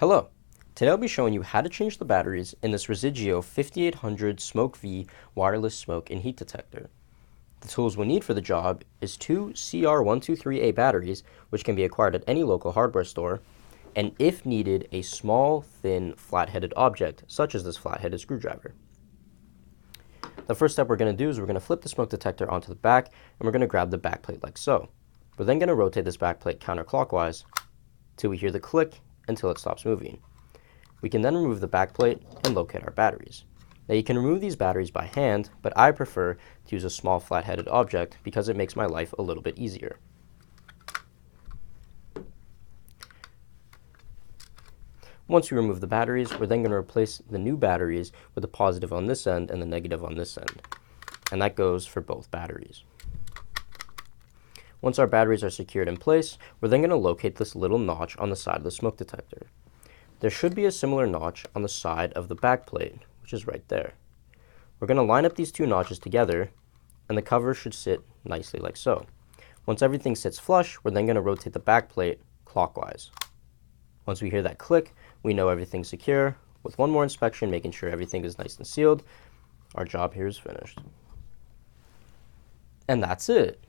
Hello, today I'll be showing you how to change the batteries in this Resideo 5800 Smoke V wireless smoke and heat detector. The tools we'll need for the job is two CR123A batteries, which can be acquired at any local hardware store, and if needed, a small, thin, flat-headed object, such as this flat-headed screwdriver. The first step we're going to do is we're going to flip the smoke detector onto the back, and we're going to grab the back plate like so. We're then going to rotate this back plate counterclockwise till we hear the click until it stops moving. We can then remove the back plate and locate our batteries. Now you can remove these batteries by hand, but I prefer to use a small flat-headed object because it makes my life a little bit easier. Once we remove the batteries, we're then going to replace the new batteries with the positive on this end and the negative on this end. And that goes for both batteries. Once our batteries are secured in place, we're then going to locate this little notch on the side of the smoke detector. There should be a similar notch on the side of the back plate, which is right there. We're going to line up these two notches together, and the cover should sit nicely like so. Once everything sits flush, we're then going to rotate the back plate clockwise. Once we hear that click, we know everything's secure. With one more inspection, making sure everything is nice and sealed, our job here is finished. And that's it.